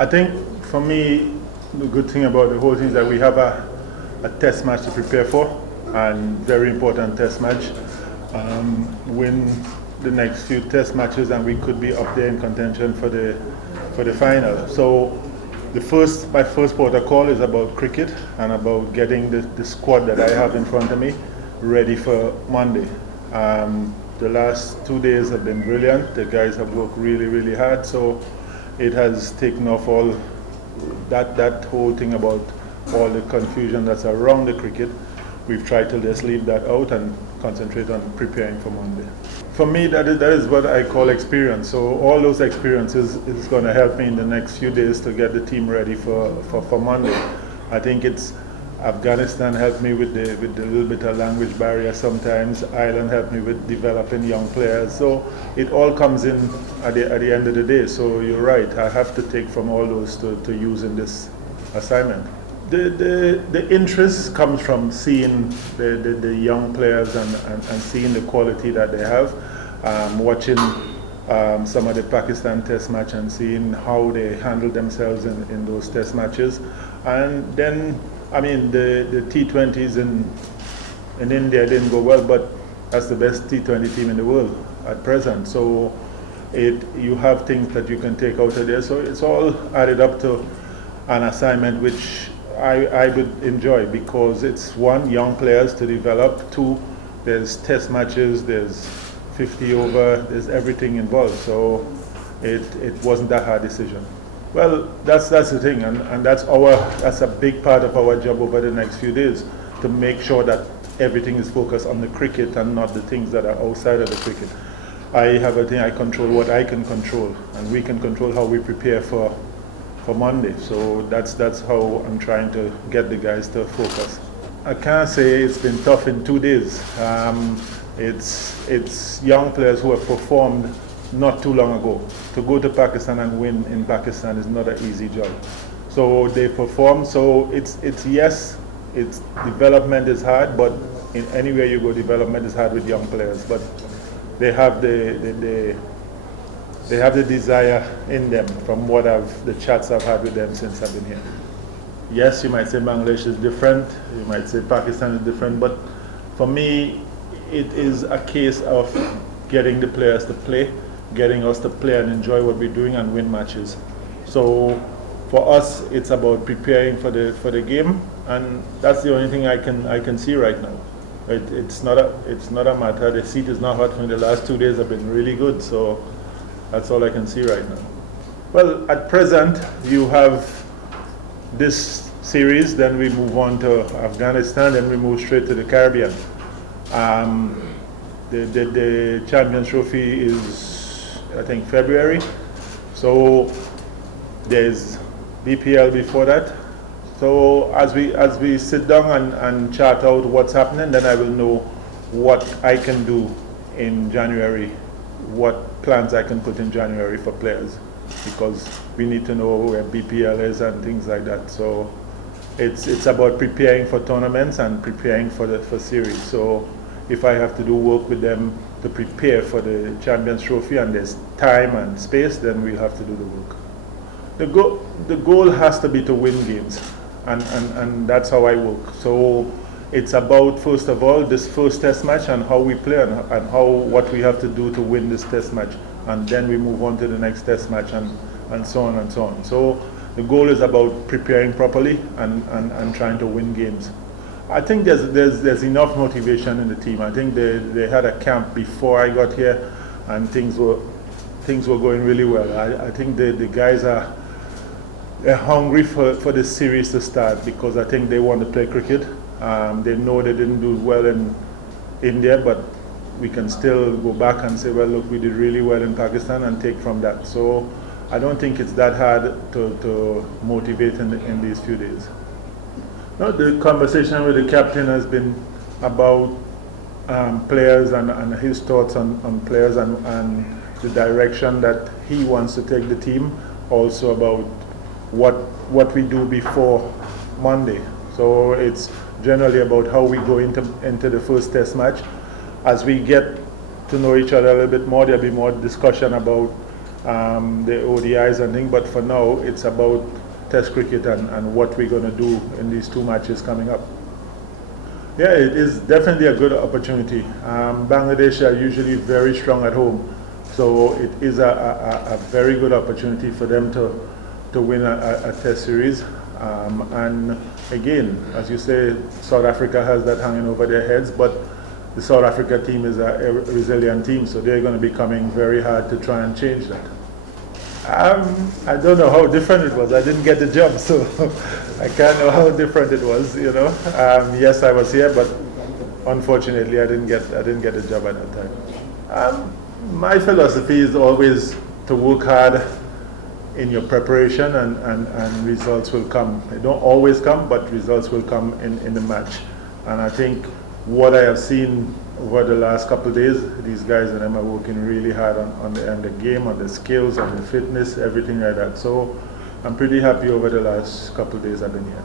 I think for me, the good thing about the whole thing is that we have a test match to prepare for, and very important test match. Win the next few test matches, and we could be up there in contention for the final. So my first protocol is about cricket and about getting the squad that I have in front of me ready for Monday. The last 2 days have been brilliant. The guys have worked really, really hard. So it has taken off all that whole thing about all the confusion that's around the cricket. We've tried to just leave that out and concentrate on preparing for Monday. For me, that is what I call experience. So all those experiences is going to help me in the next few days to get the team ready for Monday. I think it's Afghanistan helped me with the little bit of language barrier sometimes. Ireland helped me with developing young players. So it all comes in at the end of the day. So you're right, I have to take from all those to use in this assignment. The interest comes from seeing the young players and seeing the quality that they have, watching some of the Pakistan test match and seeing how they handle themselves in those test matches. And then, I mean, the T20s in India didn't go well, but that's the best T20 team in the world at present. So you have things that you can take out of there. So it's all added up to an assignment which I would enjoy, because it's one, young players to develop, two, there's test matches, there's 50 over, there's everything involved. So it wasn't that hard decision. Well, that's the thing, and that's a big part of our job over the next few days, to make sure that everything is focused on the cricket and not the things that are outside of the cricket. I have a thing, I control what I can control, and we can control how we prepare for Monday. So that's how I'm trying to get the guys to focus. I can't say it's been tough in 2 days. It's young players who have performed not too long ago. To go to Pakistan and win in Pakistan is not an easy job. So they perform. So it's development is hard, but in anywhere you go, development is hard with young players. But they have the desire in them, from what the chats I've had with them since I've been here. Yes, you might say Bangladesh is different, you might say Pakistan is different, but for me, it is a case of getting the players to play, getting us to play and enjoy what we're doing and win matches. So for us, it's about preparing for the game, and that's the only thing I can see right now. It's not a matter. The seat is not hot for me. The last 2 days have been really good, so that's all I can see right now. Well, at present, you have this series, then we move on to Afghanistan, then we move straight to the Caribbean. The Champions Trophy is, I think, February. So there's BPL before that. So as we sit down and chart out what's happening, then I will know what I can do in January, what plans I can put in January for players, because we need to know where BPL is and things like that. So it's about preparing for tournaments and preparing for series. So if I have to do work with them to prepare for the Champions Trophy and there's time and space, then we'll have to do the work. The goal has to be to win games, and that's how I work. So it's about, first of all, this first test match and how we play and what we have to do to win this test match, and then we move on to the next test match and so on and so on. So the goal is about preparing properly and trying to win games. I think there's enough motivation in the team. I think they had a camp before I got here, and things were going really well. I think the guys they're hungry for this series to start, because I think they want to play cricket. They know they didn't do well in India, but we can still go back and say, well, look, we did really well in Pakistan, and take from that. So I don't think it's that hard to motivate in these few days. No, the conversation with the captain has been about players and his thoughts on players and the direction that he wants to take the team. Also about what we do before Monday. So it's generally about how we go into the first test match. As we get to know each other a little bit more, there'll be more discussion about the ODIs and things, but for now it's about Test cricket and what we're going to do in these 2 matches coming up. Yeah, it is definitely a good opportunity. Bangladesh are usually very strong at home, so it is a very good opportunity for them to win a Test series. And again, as you say, South Africa has that hanging over their heads, but the South Africa team is a resilient team, so they're going to be coming very hard to try and change that. I don't know how different it was. I didn't get the job, so I can't know how different it was. Yes, I was here, but unfortunately, I didn't get a job at that time. My philosophy is always to work hard in your preparation, and results will come. They don't always come, but results will come in the match. And I think what I have seen over the last couple of days, these guys and them are working really hard on the game, on the skills, on the fitness, everything like that. So I'm pretty happy over the last couple of days I've been here.